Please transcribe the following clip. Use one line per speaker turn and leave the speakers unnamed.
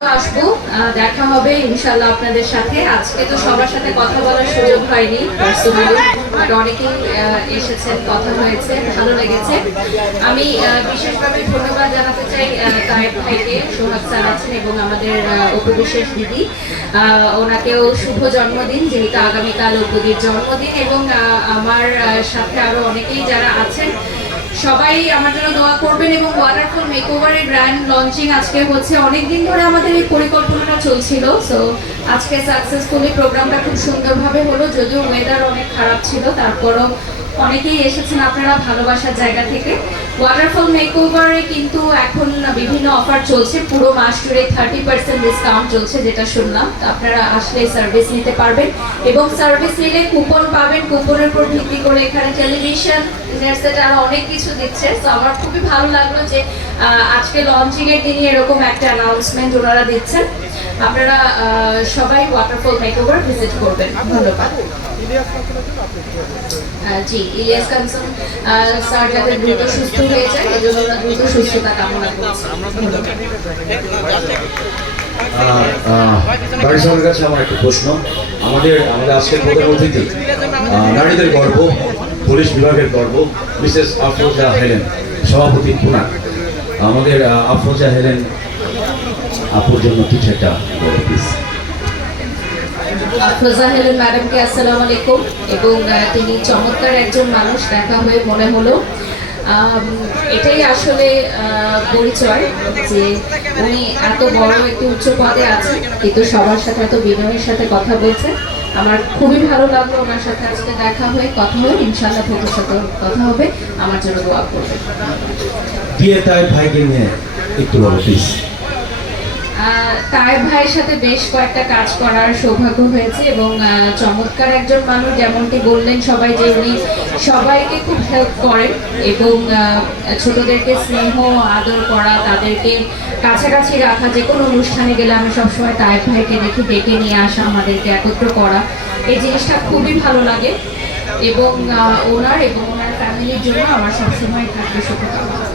আসব। দেখা হবে ইনশাল্লাহ আপনাদের সাথে। আজকে তো সবার সাথে কথা বলার সুযোগ হয়নি অনেকেই এসেছেন কথা হয়েছে ভালো লেগেছে। আমি বিশেষভাবে ধন্যবাদ জানাতে চাই আহ, ভাইকে সোহাগ স্যার আছেন এবং আমাদের উপবিশেষ দিদি। ওনাকেও শুভ জন্মদিন যেহেতু আগামীকাল উপদির জন্মদিন এবং আমার সাথে আরও অনেকেই যারা আছেন সবাই আমার জন্য দোয়া করবেন এবং ওয়াটারফল মেকওভারের ব্র্যান্ড লঞ্চিং আজকে হচ্ছে। অনেকদিন ধরে আমাদের এই পরিকল্পনাটা চলছিল সো আজকে সাকসেসফুলি প্রোগ্রামটা খুব সুন্দরভাবে হলো, যদিও ওয়েদার অনেক খারাপ ছিল, তারপরও অনেকেই এসেছেন আপনারা ভালোবাসার জায়গা থেকে। ওয়াটারফল মেকওভারে কিন্তু এখন বিভিন্ন অফার চলছে। পুরো মাস জুড়ে থার্টি পার্সেন্ট ডিসকাউন্ট চলছে যেটা শুনলাম। আপনারা আসলে সার্ভিস নিতে পারবেন। এবং সার্ভিস নিলে কুপন পাবেন। কুপনের উপর ভিত্তি করে এখানে টেলিভিশন নেট সেট আরও অনেক কিছু দিচ্ছে। তো আমার খুবই ভালো লাগল যে আজকে লঞ্চিং এর দিনই এরকম একটা অ্যানাউন্সমেন্ট ওনারা দিচ্ছেন। আপনারা সবাই ওয়াটারফল মেকওভার ভিজিট করবেন। ধন্যবাদ। জি। ইলিয়াস কাঞ্চন স্যার যাতে দ্রুত সুস্থ হয়ে যায় আমরা দ্রুত সুস্থতা কামনা
কাছে আমার একটা প্রশ্ন। আমাদের আমাদের আজকের প্রধান অতিথি নারীদের গর্ব, পুলিশ বিভাগের গর্ব, মিসেস আফরোজা হেলেন, সভাপতি পুনা আমাদের আফরোজা হেলেন, আপুর জন্য কিছু একটা
হেলেন ম্যাডামকে আসসালামু আলাইকুম। এবং তিনি চমৎকার একজন মানুষ, দেখা হয়ে মনে হলো। এটাই আসলে পরিচয় যে উনি এত বড় একটি উচ্চ পদে আছেন, কিন্তু সবার সাথে এত বিনয়ের সাথে কথা বলছে আমার খুবই ভালো লাগল ওনার সাথে আজকে দেখা হয়ে, কথা হয়ে। ইনশাল্লাহ ভবিষ্যতে কথা হবে। আমার জন্য দোয়া
করবে একটু বলো
তায়েব ভাইয়ের সাথে বেশ কয়েকটা কাজ করার সৌভাগ্য হয়েছে এবং চমৎকার একজন মানুষ যেমনটি বললেন সবাই যে উনি সবাইকে খুব হেল্প করেন এবং ছোটদেরকে স্নেহ, আদর করা, তাদেরকে কাছাকাছি রাখা যে কোনো অনুষ্ঠানে গেলে আমি সবসময় তায়েব ভাইকে দেখি ডেকে নিয়ে আসা, আমাদেরকে একত্র করা, এই জিনিসটা খুবই ভালো লাগে এবং ওনার এবং ওনার ফ্যামিলির জন্য আমার সবসময় থাকবে শুভকামনা।